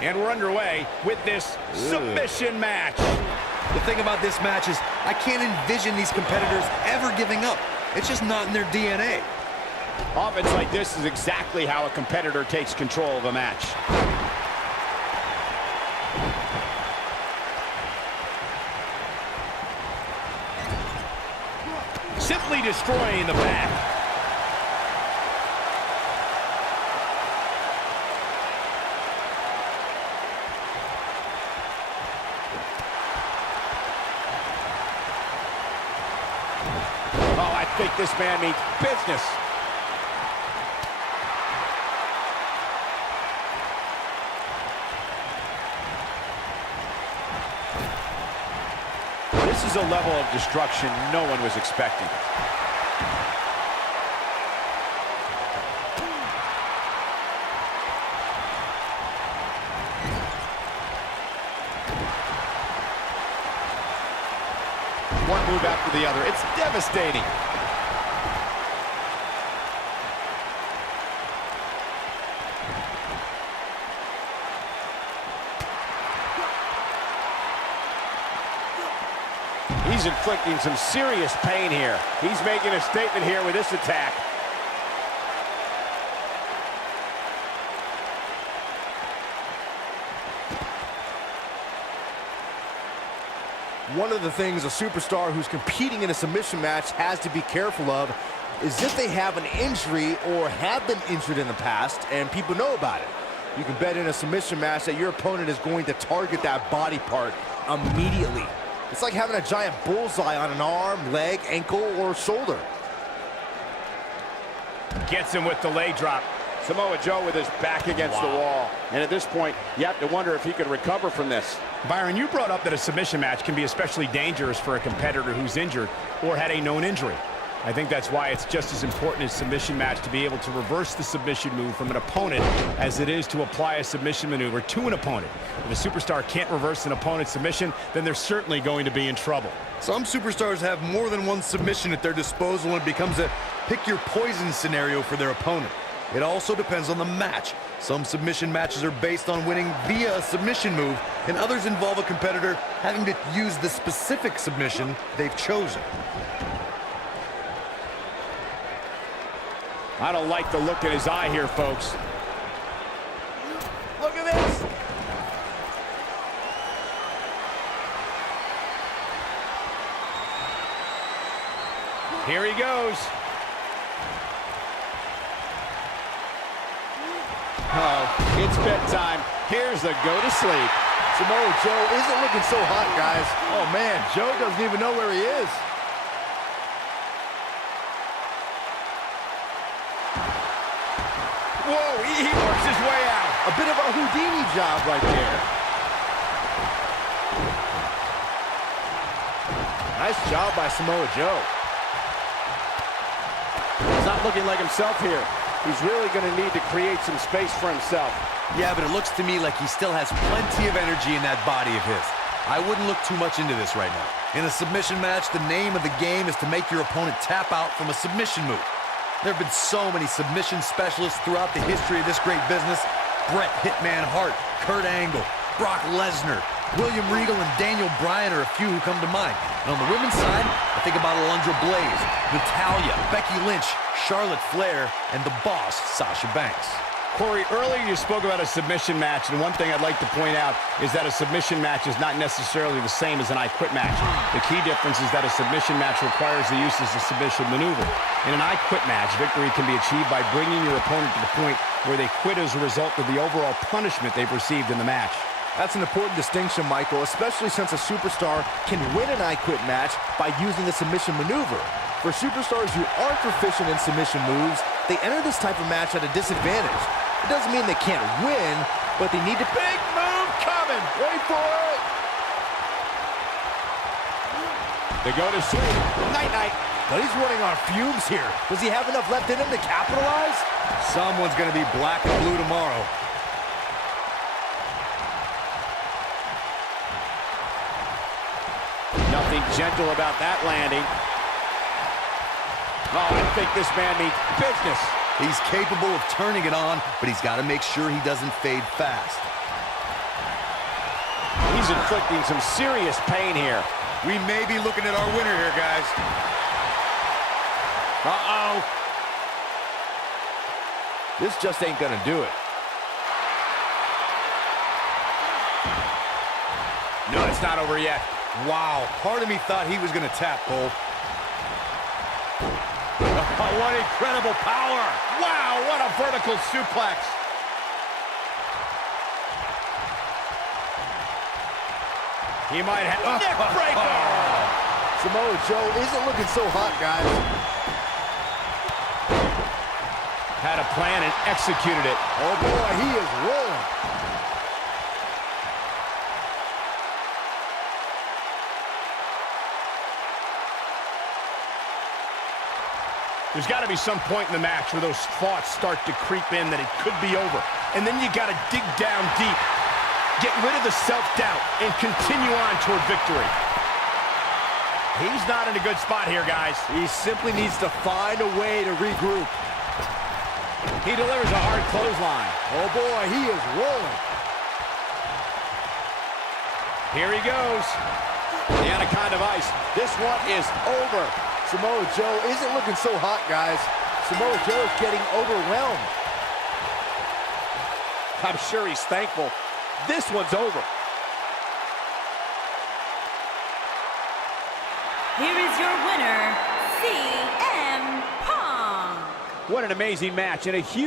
And we're underway with this submission match. The thing about this match is I can't envision these competitors ever giving up. It's just not in their DNA. Offense like this is exactly how a competitor takes control of a match. Simply destroying the back. Oh, I think this man means business. This is a level of destruction no one was expecting. One move after the other. It's devastating. He's inflicting some serious pain here. He's making a statement here with this attack. One of the things a superstar who's competing in a submission match has to be careful of is if they have an injury or have been injured in the past and people know about it. You can bet in a submission match that your opponent is going to target that body part immediately. It's like having a giant bullseye on an arm, leg, ankle, or shoulder. Gets him with the leg drop. Samoa Joe with his back against the wall. And at this point, you have to wonder if he could recover from this. Byron, you brought up that a submission match can be especially dangerous for a competitor who's injured or had a known injury. I think that's why it's just as important as submission match to be able to reverse the submission move from an opponent as it is to apply a submission maneuver to an opponent. If a superstar can't reverse an opponent's submission, then they're certainly going to be in trouble. Some superstars have more than one submission at their disposal, and it becomes a pick-your-poison scenario for their opponent. It also depends on the match. Some submission matches are based on winning via a submission move, and others involve a competitor having to use the specific submission they've chosen. I don't like the look in his eye here, folks. Look at this. Here he goes. Oh, it's bedtime. Here's the go to sleep. Samoa Joe isn't looking so hot, guys. Oh, man, Joe doesn't even know where he is. Whoa, he works his way out. A bit of a Houdini job right there. Nice job by Samoa Joe. He's not looking like himself here. He's really going to need to create some space for himself. Yeah, but it looks to me like he still has plenty of energy in that body of his. I wouldn't look too much into this right now. In a submission match, the name of the game is to make your opponent tap out from a submission move. There have been so many submission specialists throughout the history of this great business. Bret Hitman Hart, Kurt Angle, Brock Lesnar, William Regal, and Daniel Bryan are a few who come to mind. And on the women's side, I think about Alundra Blaze, Natalya, Becky Lynch, Charlotte Flair, and the boss, Sasha Banks. Corey, earlier you spoke about a submission match, and one thing I'd like to point out is that a submission match is not necessarily the same as an I Quit match. The key difference is that a submission match requires the use of a submission maneuver. In an I Quit match, victory can be achieved by bringing your opponent to the point where they quit as a result of the overall punishment they've received in the match. That's an important distinction, Michael, especially since a superstar can win an I Quit match by using a submission maneuver. For superstars who aren't proficient in submission moves, they enter this type of match at a disadvantage. It doesn't mean they can't win, but they need to... Big move coming! Wait for it! They go to sleep. Night-night. But he's running on fumes here. Does he have enough left in him to capitalize? Someone's going to be black and blue tomorrow. Nothing gentle about that landing. Oh, I think this man means business. He's capable of turning it on, but he's got to make sure he doesn't fade fast. He's inflicting some serious pain here. We may be looking at our winner here, guys. Uh-oh. This just ain't gonna do it. No, it's not over yet. Wow, part of me thought he was gonna tap, Cole. Oh, what incredible power. Wow, what a vertical suplex. He might have neck breaker. Samoa Joe isn't looking so hot, guys. Had a plan and executed it. Oh boy, he is rolling. There's got to be some point in the match where those thoughts start to creep in that it could be over. And then you got to dig down deep. Get rid of the self-doubt and continue on toward victory. He's not in a good spot here, guys. He simply needs to find a way to regroup. He delivers a hard clothesline. Oh boy, he is rolling. Here he goes. The Anaconda Vice. This one is over. Samoa Joe isn't looking so hot, guys. Samoa Joe is getting overwhelmed. I'm sure he's thankful. This one's over. Here is your winner, CM Punk. What an amazing match and a huge